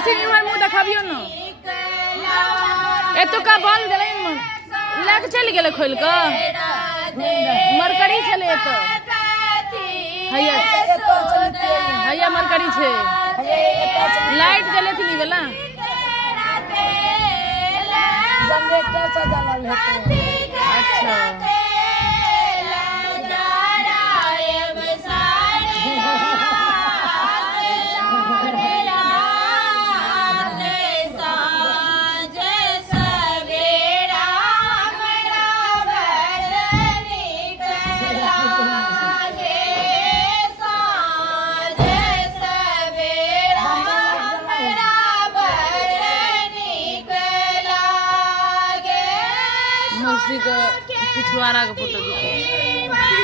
मौसी इमहर मुंह देखाबियो न एतो का बॉल देले मन लेके चल गेले खोल के मरकरी चले एतो हैया हैया मरकरी छे लाइट जले थी वाला जनरेटर सजल हेते अच्छा मौसी का पिछवाड़ा का फोटो दिखा